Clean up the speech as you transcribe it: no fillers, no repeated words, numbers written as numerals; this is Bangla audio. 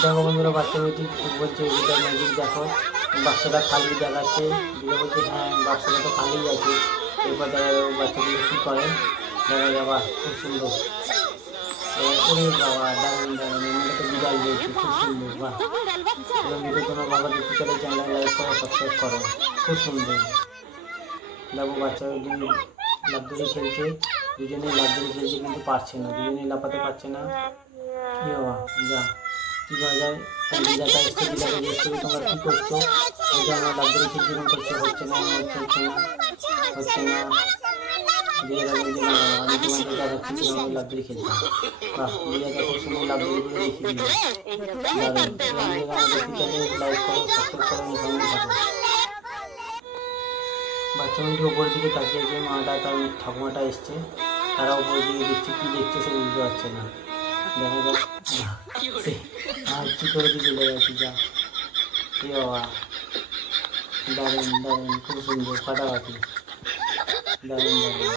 দেখো বন্ধুরা, বাচ্চা মেয়েটি বলছে এটা ম্যাজিক দেখো, বাক্সটা খালি দেখাচ্ছে। দিদা বলছে হ্যাঁ বাক্সটা তো খালি আছে। এরপর দেখা যাবে বাচ্চাগুলো কী করে, দেখা যাবা খুব সুন্দর। ওরে বাবা, দারুণ দারুণ, এমনিটা তো বিড়াল দিয়েছি, খুব সুন্দর, বাহ। এবং ভিডিও তোমার বাবা দেখতে চাইলে চ্যানেল লাইক করো, সাবস্ক্রাইব করো, খুব সুন্দর। দেখো বাচ্চারা দুই লাফ ধরে খেলছে, দুজনেই লাফ ধরে খেলছে কিন্তু পারছে না, দুজনেই লাফাতে পারছে না। কি বাবা যা, কী করা যায়? দিদাটা এসছে, দিদাকে জিজ্ঞেস করি তোমরা কী করছো? ওই যে আমরা লাফ ধরে খেলছি, এরকম করছে, হচ্ছে না, হচ্ছে না, হচ্ছে না। দিদাটা বলছে না আমি তোমাদের দেখাচ্ছি কীভাবে লাফ ধরে খেলছি। বাহ, দিদাটা খুব সুন্দর লাফ ধরে করে দেখিয়ে দিল, দারুণ। এবং দিদাকে আমরা দেখতে চাইলে লাইক করো, সাবস্ক্রাইব করো এবং সঙ্গে থাকো। বাচ্চা মেয়েটি ওপরের দিকে তাকিয়ে আছে, মাটা তার ঠাকুমাটা এসছে, তারা ওপরের দিকে দেখছে, কী দেখছে সে বুঝতে পারছে না। দেখা যাক আর কী করে দিয়ে চলে যাচ্ছি, যা এ বাবা, দারুণ দারুণ, খুব সুন্দর, ফাটাফাটি, দারুণ দারুণ।